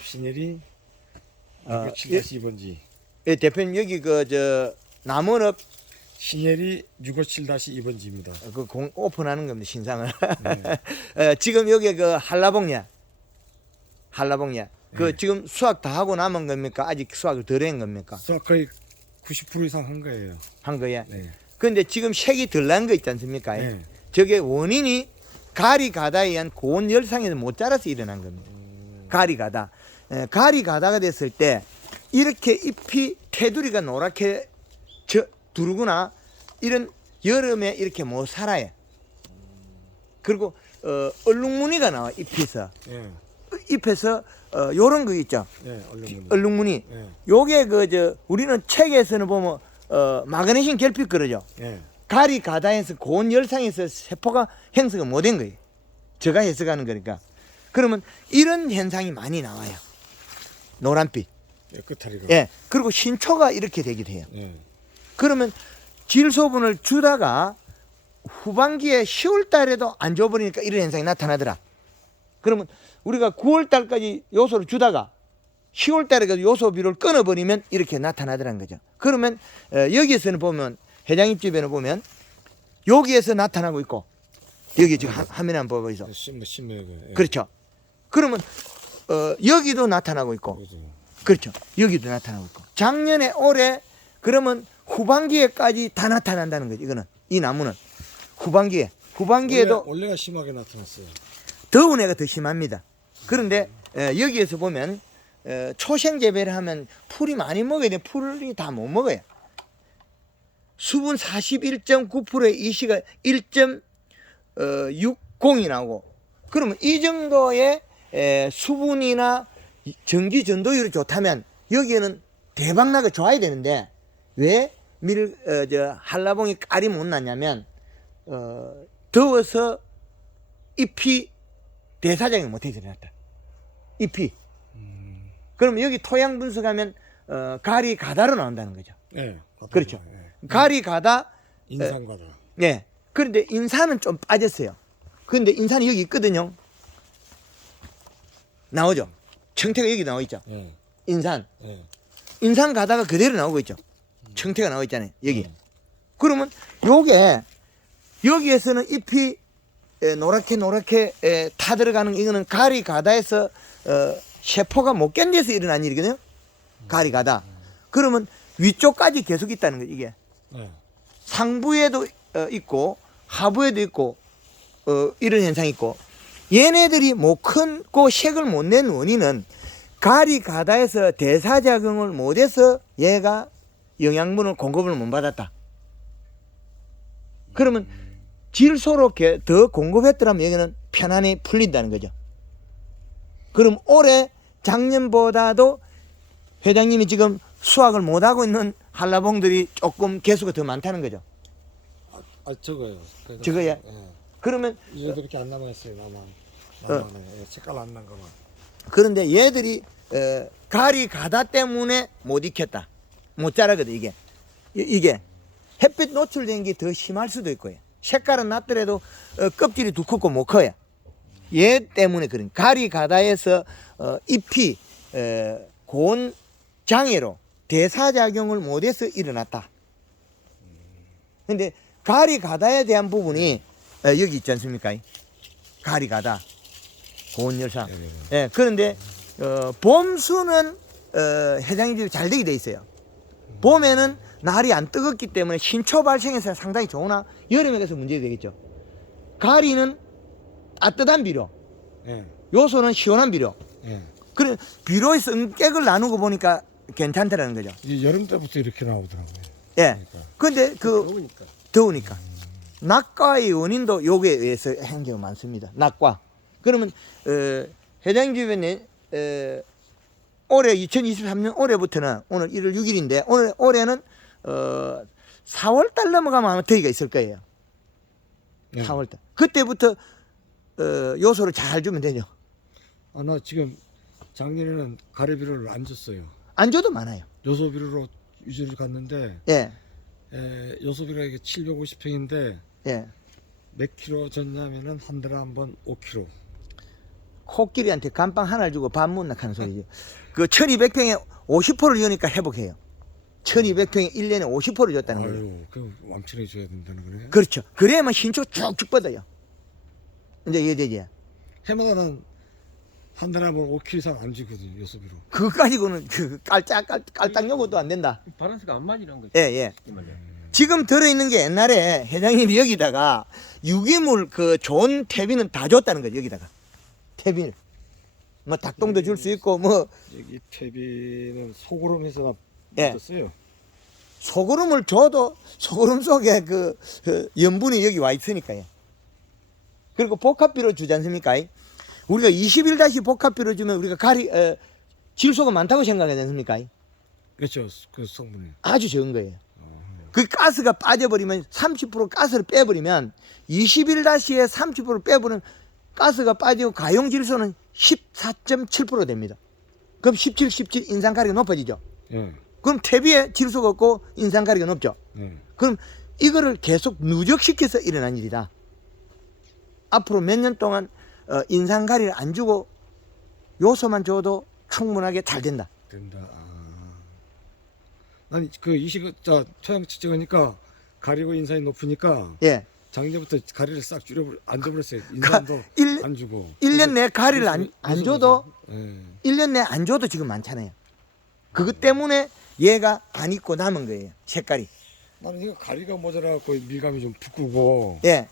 남원읍 신예리 어, 657-2번지. 예, 대표님 여기 그 저 남원읍 신예리 657-2번지입니다. 그 오픈하는 겁니다, 신상을. 네. 지금 여기 그 한라봉야 그 네. 지금 수확 다 하고 남은 겁니까? 아직 수확을 덜 한 겁니까? 수확 거의 90% 이상 한 거예요. 한 거야. 네. 근데 지금 색이 덜 난 거 있지 않습니까? 네. 저게 원인이 가리 가다에 의한 고온 열상에서 못 자라서 일어난 겁니다. 가리 가다. 가리 가다가 됐을 때 이렇게 잎이 테두리가 노랗게 두르거나 이런 여름에 이렇게 못 살아요. 그리고 얼룩무늬가 나와 잎에서. 네. 잎에서 요런 거 있죠. 네. 얼룩무늬. 네. 요게 우리는 책에서는 보면 마그네슘 결핍 그러죠. 네. 가리 가다에서 고온 열상에서 세포가 형성이 못 된 거예요. 제가 해석하는 거니까. 그러면 이런 현상이 많이 나와요. 노란빛. 네. 끝다리가. 예. 그리고 신초가 이렇게 되기도 해요. 네. 그러면 질소분을 주다가 후반기에 10월 달에도 안 줘버리니까 이런 현상이 나타나더라. 그러면 우리가 9월 달까지 요소를 주다가 10월 달에 요소 비료를 끊어버리면 이렇게 나타나더라는 거죠. 그러면 여기에서는 보면 회장님 집에는 보면 여기에서 나타나고 있고 여기 지금 화면에 한번 보이소. 심해. 네. 그렇죠. 그러면 여기도 나타나고 있고 그렇죠. 여기도 나타나고 있고 작년에 올해 그러면 후반기에까지 다 나타난다는 거죠. 이거는 이 나무는 후반기에도 원래가 심하게 나타났어요. 더운 애가 더 심합니다. 그런데 여기에서 보면 초생 재배를 하면 풀이 많이 먹어야 돼. 풀이 다 못 먹어요. 수분 41.9%의 이 시가 1.60이 나오고 그러면 이 정도의 수분이나 전기 전도율이 좋다면 여기에는 대박나게 좋아야 되는데 왜 한라봉이 깔이 못 났냐면 더워서 잎이 대사작용을 못해서 일어났다. 잎이. 그러면 여기 토양 분석하면 가리 가다로 나온다는 거죠. 네. 그렇죠. 네. 가리 가다. 인상과다. 네. 그런데 인산은 좀 빠졌어요. 그런데 인산이 여기 있거든요. 나오죠. 청태가 여기 나와 있죠. 네. 인산. 네. 인산 가다가 그대로 나오고 있죠. 청태가 나와 있잖아요. 여기. 그러면 요게 여기에서는 잎이 노랗게 타들어가는 이거는 가리 가다에서 세포가 못 견뎌서 일어난 일이거든요. 가리 가다. 그러면 위쪽까지 계속 있다는 거죠. 이게 네. 상부에도 있고 하부에도 있고 이런 현상이 있고 얘네들이 못 크고 색을 못 낸 원인은 가리 가다에서 대사작용을 못해서 얘가 영양분을 공급을 못 받았다. 그러면 질소로 더 공급했더라면 여기는 편안히 풀린다는 거죠. 그럼 올해 작년보다도 회장님이 지금 수확을 못하고 있는 한라봉들이 조금 개수가 더 많다는 거죠. 저거요. 저거야? 네. 그러면 얘도 이렇게 안 남아있어요. 남아. 색깔 안 난 거만. 그런데 얘들이 가리 가다 때문에 못 익혔다. 못 자라거든 이게. 이게 햇빛 노출된 게 더 심할 수도 있고요. 색깔은 낮더라도 껍질이 두껍고 못 커요. 얘 때문에 그런 가리 가다에서 잎이 고온 장애로 대사작용을 못해서 일어났다. 근데 가리 가다에 대한 부분이 여기 있지 않습니까? 가리 가다 고온 열상. 예, 그런데 봄수는 해장이 잘 되게 돼 있어요. 봄에는 날이 안 뜨겁기 때문에 신초 발생해서 상당히 좋으나 여름에 가서 문제가 되겠죠. 가리는 따뜻한 비료, 네. 요소는 시원한 비료. 네. 그래 비료의 성격을 나누고 보니까 괜찮다라는 거죠. 이 여름 때부터 이렇게 나오더라고요. 예. 근데 더우니까. 더우니까. 낙과의 원인도 요게 의해서 한 경우 많습니다. 낙과. 그러면 회장집에 올해 2023년 올해부터는 오늘 1월 6일인데 올해는 4월 달 넘어가면 아마 더위가 있을 거예요. 네. 4월 달. 그때부터 요소를 잘 주면 되죠. 나 지금 작년에는 가래비료를 안 줬어요. 안 줘도 많아요. 요소비료로 위주로 갔는데 예. 요소비료가 이게 750평인데 예. 몇 킬로 줬냐면은 한 달에 한 번 5킬로. 코끼리한테 감빵 하나를 주고 밥 못 낙하는 소리죠. 그 1200평에 50%를 여니까 회복해요. 1200평에 1년에 50%를 줬다는 거예요. 아유, 그 완전히 줘야 된다는 거네. 그렇죠. 그래야만 신초 쭉쭉 뻗어요. 이제 이해되지? 해마다 한 달에 한번 5kg 이상 안 주거든요, 요소비로. 그거 가지고는 그 깔딱 요것도 안 된다. 바란스가 안 맞으란 거지. 예, 예. 쉽게 말해. 지금 들어있는 게 옛날에 회장님이 여기다가 유기물 그 좋은 퇴비는 다 줬다는 거죠, 여기다가. 퇴비를. 뭐 닭똥도 줄 수 있고, 뭐 여기 퇴비는 소고름 해서 예. 묻었어요. 소고름을 줘도 소고름 속에 그 염분이 여기 와 있으니까요. 그리고 복합비로 주지 않습니까? 우리가 21다시 복합비로 주면 우리가 질소가 많다고 생각하지 않습니까? 그렇죠, 그 성분이. 아주 적은 거예요. 그 가스가 빠져버리면 30% 가스를 빼버리면 21다시에 30% 빼버리면 가스가 빠지고 가용 질소는 14.7% 됩니다. 그럼 17 인산가리가 높아지죠. 예, 그럼 퇴비에 질소가 없고 인산가리가 높죠. 예. 그럼 이거를 계속 누적시켜서 일어난 일이다. 앞으로 몇 년 동안 인산가리를 안 주고 요소만 줘도 충분하게 잘 된다. 된다. 난 그 이시자 토양 측정하니까 가리고 인산이 높으니까 예. 작년부터 가리를 싹 안 줘버렸어요. 인산도 일- 안 주고. 1년 내에 가리를 안 줘도 예. 1년 내에 안 줘도 지금 많잖아요. 그것 때문에 얘가 안 익고 남은 거예요. 색깔이. 나는 이거 가리가 모자라갖고 밀감이 좀 부끄고 예.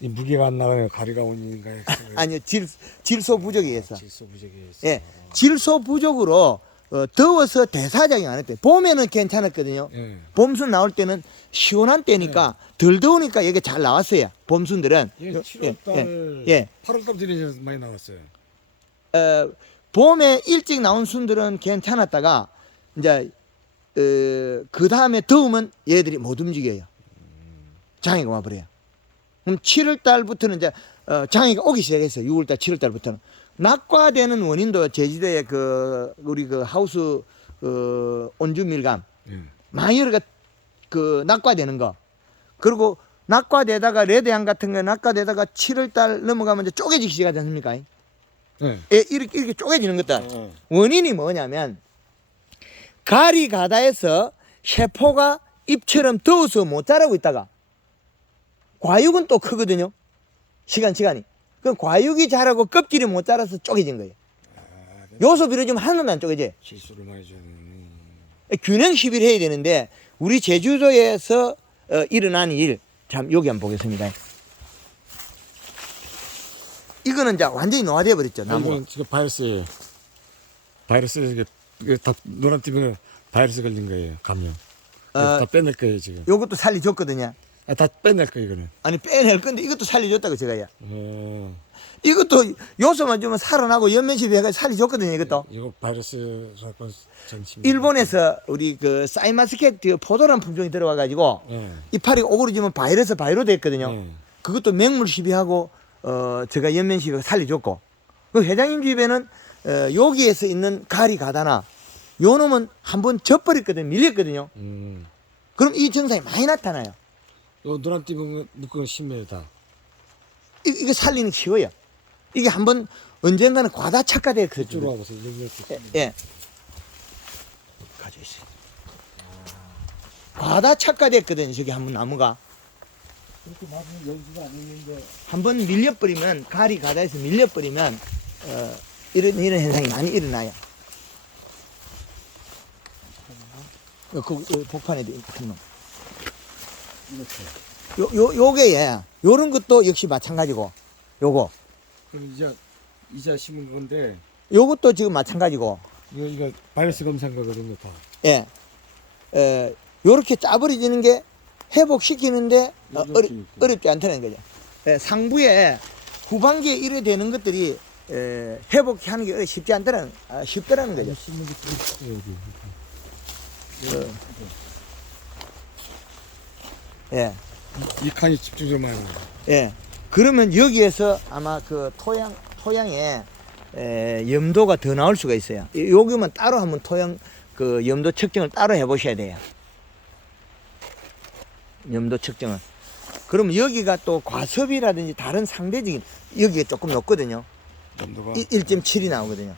이 무게가 안 나가요. 가리가 온인가 아니요. 질소 부족에 의해서. 질소 부족에 의해서. 예. 질소 부족으로 더워서 대사작용 안 했대요. 봄에는 괜찮았거든요. 예. 봄순 나올 때는 시원한 때니까 덜 더우니까 이게 잘 나왔어요. 봄순들은. 예, 7월달, 예. 8월달부터 많이 나왔어요. 봄에 일찍 나온 순들은 괜찮았다가 이제 그 다음에 더우면 얘들이 못 움직여요. 장애가 와버려요. 그럼 7월 달부터는 이제 장애가 오기 시작했어요. 6월 달, 7월 달부터는. 낙과되는 원인도 제주도의 우리 하우스 온주 밀감 예. 마이어가 낙과되는 거. 그리고 낙과되다가 레드양 같은 거 낙과되다가 7월 달 넘어가면 이제 쪼개지기 시작하지 않습니까? 예. 이렇게 쪼개지는 것들. 어. 원인이 뭐냐면 가리 가다에서 세포가 잎처럼 더워서 못 자라고 있다가 과육은 또 크거든요. 시간이. 그럼 과육이 자라고 껍질이 못 자라서 쪼개진 거예요. 요소 비료좀 하나도 안 쪼개져요. 실수를 많이 주는. 균형 시비를 해야 되는데 우리 제주도에서 일어난 일, 참 여기 한번 보겠습니다. 이거는 이제 완전히 노화되어 버렸죠. 나무가. 이건 지금 바이러스예요. 바이러스 이게 다 노란 띠면 바이러스 걸린 거예요. 감염. 다 빼낼 거예요 지금. 요것도 살려줬거든요. 다 빼낼 거예요 이거는. 아니 빼낼 건데 이것도 살려줬다고 제가요. 어. 이것도 요소만 주면 살아나고 연면시비 해가지고 살려줬거든요. 이것도. 이거 바이러스 사건 전심. 일본에서 우리 사이마스켓 포도란 품종이 들어와가지고 예. 이파리 오그러지면 바이러스 바이로 됐거든요. 예. 그것도 맹물 시비하고 제가 연면 시비하고 살려줬고 그 회장님 집에는 여기에서 있는 가리 가다나 요 놈은 한번 져버렸거든요. 밀렸거든요. 그럼 이 증상이 많이 나타나요. 요 노란 띠 묶은 신매다. 이거 살리는 게 쉬워요. 이게 한번 언젠가는 과다 착화돼 이쪽으로 그랬죠. 와보세요. 여기 예. 가져 있어요. 과다 착화됐거든요. 저기 한번 나무가. 그렇게 나무 연수가 안 있는데. 한번 밀려버리면 가리 가다에서 밀려버리면 이런 현상이 많이 일어나요. 그 복판에도 큰 놈. 요게 요런 것도 역시 마찬가지고 요거 그럼 이자 심은 건데 요것도 지금 마찬가지고 이거 바이러스 검사한 거거든요 다. 예. 요렇게 짜버려지는 게 회복시키는데 어렵지 않다는 거죠. 예, 상부에 후반기에 이래 되는 것들이 회복하는 게 쉽지 않더라는 쉽더라는 거죠. 심는 것도 있어요 여기. 예. 이 칸이 집중적으로 많이 나요. 예. 그러면 여기에서 아마 그 토양에 염도가 더 나올 수가 있어요. 여기만 따로 한번 토양 그 염도 측정을 따로 해보셔야 돼요. 염도 측정을. 그러면 여기가 또 과습이라든지 다른 상대적인 여기가 조금 높거든요. 점도가 1.7이 나오거든요.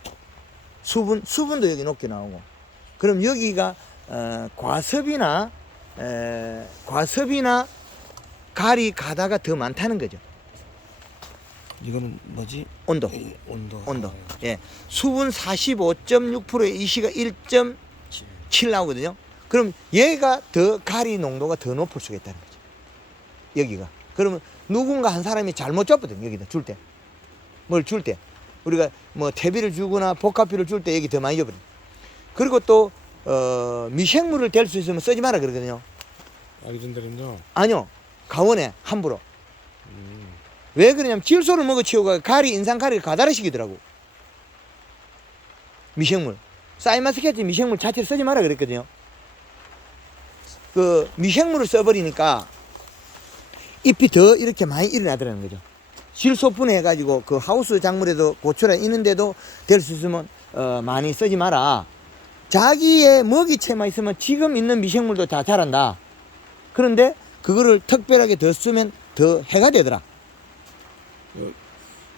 수분도 여기 높게 나오고. 그럼 여기가 과습이나 가리 가다가 더 많다는 거죠. 이거는 뭐지? 온도. 온도. 예. 수분 45.6%에 이시가 1.7 나오거든요. 그럼 얘가 더 가리 농도가 더 높을 수가 있다는 거죠. 여기가. 그러면 누군가 한 사람이 잘못 줬거든. 여기다 줄 때. 뭘 줄 때. 우리가 뭐 퇴비를 주거나 복합비를 줄 때 여기 더 많이 줘버려. 그리고 또 미생물을 댈 수 있으면 쓰지 마라 그러거든요. 이런 데는요. 아니요. 가원에 함부로. 왜 그러냐면 질소를 먹어치우고 인상 가리를 가다르시키더라고. 미생물. 사이마스케트 미생물 자체를 쓰지 마라 그랬거든요. 그 미생물을 써버리니까 잎이 더 이렇게 많이 일어나더라는 거죠. 질소 분해해가지고 그 하우스 작물에도 고추라 있는데도 될 수 있으면 많이 쓰지 마라. 자기의 먹이채만 있으면 지금 있는 미생물도 다 자란다. 그런데 그거를 특별하게 더 쓰면 더 해가 되더라.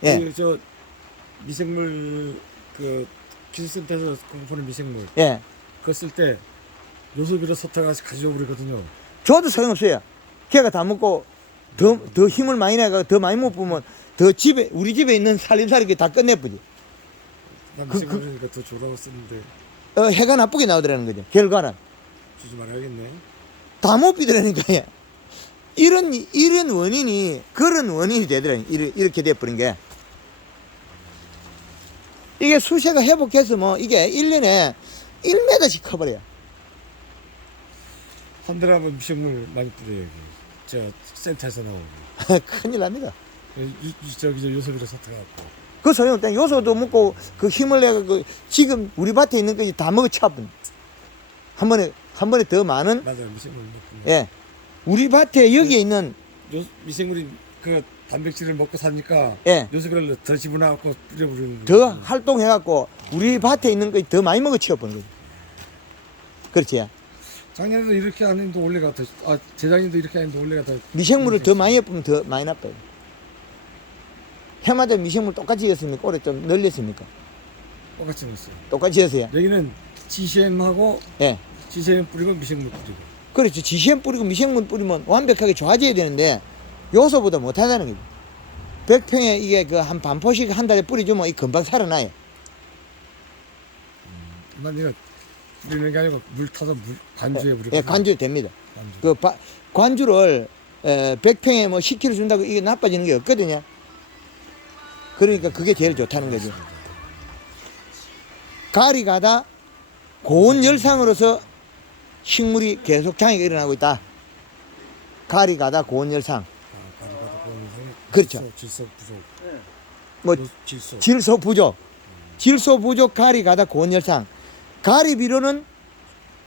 예. 저 미생물 그 기술센터에서 공부하는 미생물 예. 그거 쓸 때 요소비료 섞어가지고 가져오 버리거든요. 줘도 소용없어요. 걔가 다 먹고 더 힘을 많이 내가 더 많이 못 보면 더 우리 집에 있는 살림살이 다 끝내버지. 난 미생물이니까 더 줘라고 쓰는데 해가 나쁘게 나오더라는 거죠. 결과는. 주지 말아야겠네. 다 못 비더라니까요. 이런 원인이 그런 원인이 되더라니. 이렇게 돼버린 게. 이게 수세가 회복했으면 이게 1년에 1m씩 커버려요. 한 달에 한번 미생물 많이 뿌려요. 여기. 저 센터에서 나오고. 큰일 납니다. 저기 요소비료 섞어갖고. 그 소용없다. 요소도 먹고 그 힘을 내가 지금 우리 밭에 있는 것이 다 먹어치워버려. 한 번에 더 많은. 맞아요. 미생물 먹고. 예. 우리 밭에 여기에 있는 미생물이 그 단백질을 먹고 사니까 예. 요소비료를 더 집어넣고 뿌려버리는 더 활동해갖고 우리 밭에 있는 것이 더 많이 먹어치워버린 거지. 그렇지. 작년에도 이렇게 안 했는데 올해가 더 재작년도 이렇게 안 했는데 올해가 더 미생물을 더 많이 해보면 더 많이 나빠요. 해마다 미생물 똑같이 했습니까? 올해 좀 늘렸습니까? 똑같이 넣었어요. 똑같이 했어요. 여기는 GCM하고 예. GCM 뿌리고 미생물 뿌리고. 그렇죠. GCM 뿌리고 미생물 뿌리면 완벽하게 좋아져야 되는데 요소보다 못하다는 거죠. 100평에 이게 그 한 반포씩 한 달에 뿌려주면 이 금방 살아나요. 난 이거 뿌리는 게 아니고 물 타서 관주에 뿌리고. 예, 관주 됩니다. 관주. 관주를 100평에 뭐 10kg 준다고 이게 나빠지는 게 없거든요. 그러니까 그게 제일 좋다는 거죠. 가을이 가다 고온 열상으로서 식물이 계속 장애가 일어나고 있다. 가을이 가다 고온 열상. 그렇죠. 질소 부족. 뭐 질소. 질소 부족 가을이 가다 고온 열상. 가을이 비료는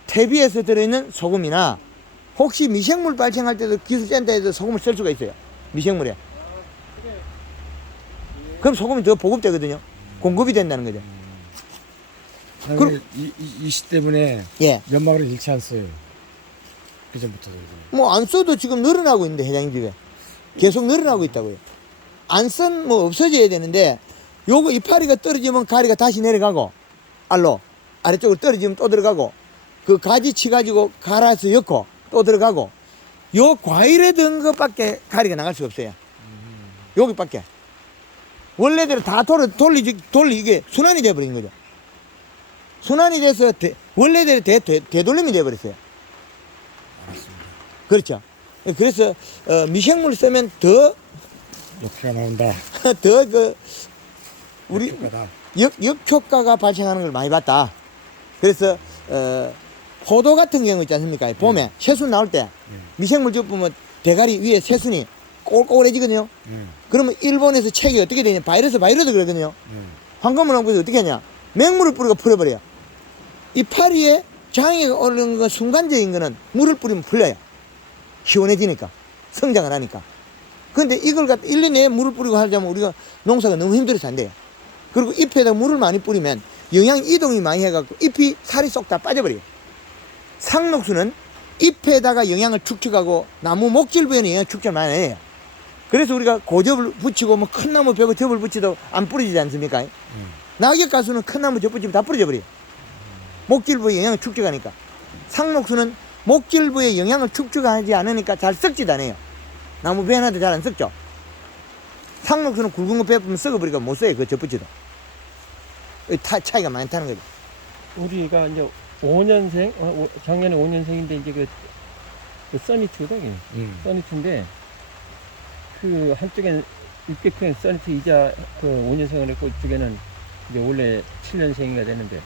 퇴비에서 들어있는 소금이나 혹시 미생물 발생할 때도 기술센터에서 소금을 쓸 수가 있어요. 미생물에. 그럼 소금이 더 보급되거든요. 공급이 된다는 거죠. 그럼 이씨 때문에 예. 연막을 잃지 않았어요. 그 전부터. 뭐 안 써도 지금 늘어나고 있는데 회장님 집에 계속 늘어나고 있다고요. 안 쓴 뭐 없어져야 되는데 요거 이파리가 떨어지면 가리가 다시 내려가고 알로 아래쪽으로 떨어지면 또 들어가고 그 가지 치가지고 갈아서 엮고 또 들어가고 요 과일에 든 것밖에 가리가 나갈 수가 없어요. 여기밖에. 원래대로 다 돌리게 순환이 돼버린 거죠. 순환이 돼서 원래대로 되돌림이 돼버렸어요. 알았습니다. 그렇죠. 그래서 미생물 쓰면 더 역효가 나온다. 우리 역효과다. 역효과가 발생하는 걸 많이 봤다. 그래서 포도 같은 경우 있지 않습니까? 봄에 새순 나올 때 미생물 줍으면 대가리 위에 새순이 꼬글꼬글해지거든요. 그러면 일본에서 책이 어떻게 되냐? 바이러스 그러거든요. 황금을 하고 어떻게 하냐? 맹물을 뿌리고 풀어버려요. 이 파리에 장애가 오는 건 순간적인 거는 물을 뿌리면 풀려요. 시원해지니까. 성장을 하니까. 근데 이걸 갖다 1년 내에 물을 뿌리고 하자면 우리가 농사가 너무 힘들어서 안 돼요. 그리고 잎에다 물을 많이 뿌리면 영양 이동이 많이 해갖고 잎이 살이 쏙 다 빠져버려요. 상록수는 잎에다가 영양을 축적하고 나무 목질부에는 영양 축적을 많이 해요. 그래서 우리가 고접을 붙이고 뭐 큰 나무 벽에 접을 붙이도 안 부러지지 않습니까? 낙엽 가수는 큰 나무 접 붙이면 다 부러져 버려요. 목질부의 영향을 축적하니까. 상록수는 목질부의 영향을 축적하지 않으니까 잘 썩지도 않아요. 나무 배나도 잘 안 썩죠. 상록수는 굵은 거 베으면 썩어버리니까 못 써요. 그 접붙이도. 차이가 많이 타는 거죠. 우리가 이제 5년생, 작년에 5년생인데 이제 그 써니투거든요. 써니투인데 그 한쪽에는 600평 써니투 이자 그 5년생을 했고 이쪽에는 이제 원래 7년생이가 되는데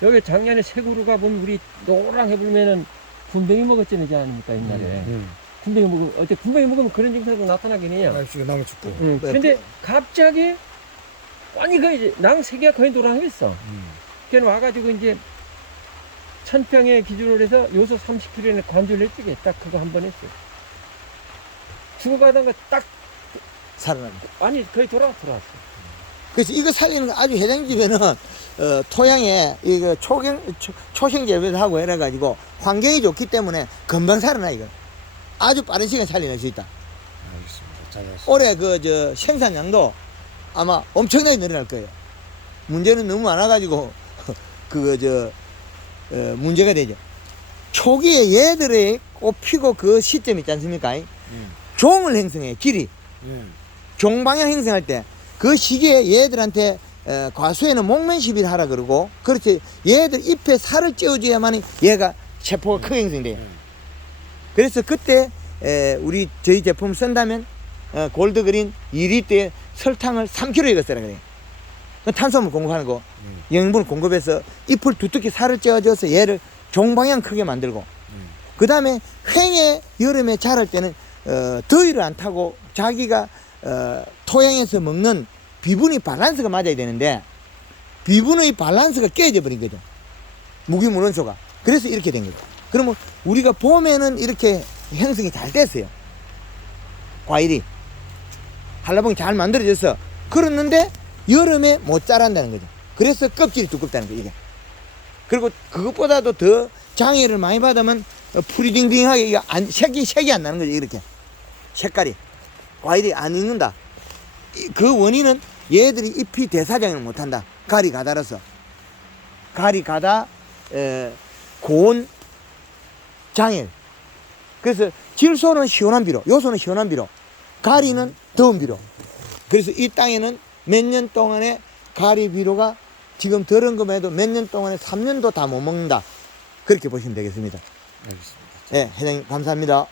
여기 작년에 새 그루가 보면 우리 노랑 해보면은 군뱅이 먹었잖아요, 아닙니까 옛날에. 군뱅이 먹으면 어때 군뱅이 먹으면 그런 증상도 나타나긴 해요. 날씨가 나무 춥고. 근데 갑자기 아니 그 낭 세 개가 거의 노랑했어. 걔는 와가지고 이제 1000평에 기준으로 해서 요소 30kg에 관절을 뛰게 딱 그거 한 번 했어요. 죽어가다가 딱 살아납니다. 아니 거의 돌아왔어. 그래서 이거 살리는 거 아주 회장집에는 토양에 이거 초생 재배를 하고 이래가지고 환경이 좋기 때문에 금방 살아나 이거. 아주 빠른 시간에 살려낼 수 있다. 알겠습니다. 잘했습니다. 올해 그 생산량도 아마 엄청나게 늘어날 거예요. 문제는 너무 많아가지고 문제가 되죠. 초기에 얘들이 꽃피고 그 시점 있지 않습니까? 종을 행성해 길이 종방향 행성할 때 그 시기에 얘들한테 과수에는 목면시비를 하라 그러고 그렇지 얘들 잎에 살을 찌워줘야만 얘가 세포가 크게 형성돼요. 그래서 그때 저희 제품 쓴다면 골드그린 2리터에 설탕을 3kg 익었어라 그래요. 탄수화물 공급하는 거 영양분을 공급해서 잎을 두텁게 살을 찌워줘서 얘를 종방향 크게 만들고 그 다음에 횡에 여름에 자랄 때는 더위를 안 타고 자기가 토양에서 먹는 비분의 밸런스가 맞아야 되는데 비분의 밸런스가 깨져 버린 거죠. 무기물원소가. 그래서 이렇게 된 거죠. 그러면 우리가 봄에는 이렇게 형성이 잘 됐어요. 과일이 한라봉이 잘 만들어져서 그랬는데 여름에 못 자란다는 거죠. 그래서 껍질이 두껍다는 거예요. 이게. 그리고 그것보다도 더 장애를 많이 받으면 프리딩딩하게 이게 색이 안 나는 거죠. 이렇게 색깔이 과일이 안 익는다. 그 원인은 얘들이 잎이 대사장을 못한다. 가리 가다라서 가리 가다 고온 장애. 그래서 질소는 시원한 비로, 요소는 시원한 비로, 가리는 더운 비로. 그래서 이 땅에는 몇 년 동안에 가리 비료가 지금 들은 것만 해도 몇 년 동안에 3년도 다 못 먹는다. 그렇게 보시면 되겠습니다. 알겠습니다. 네, 회장님 감사합니다.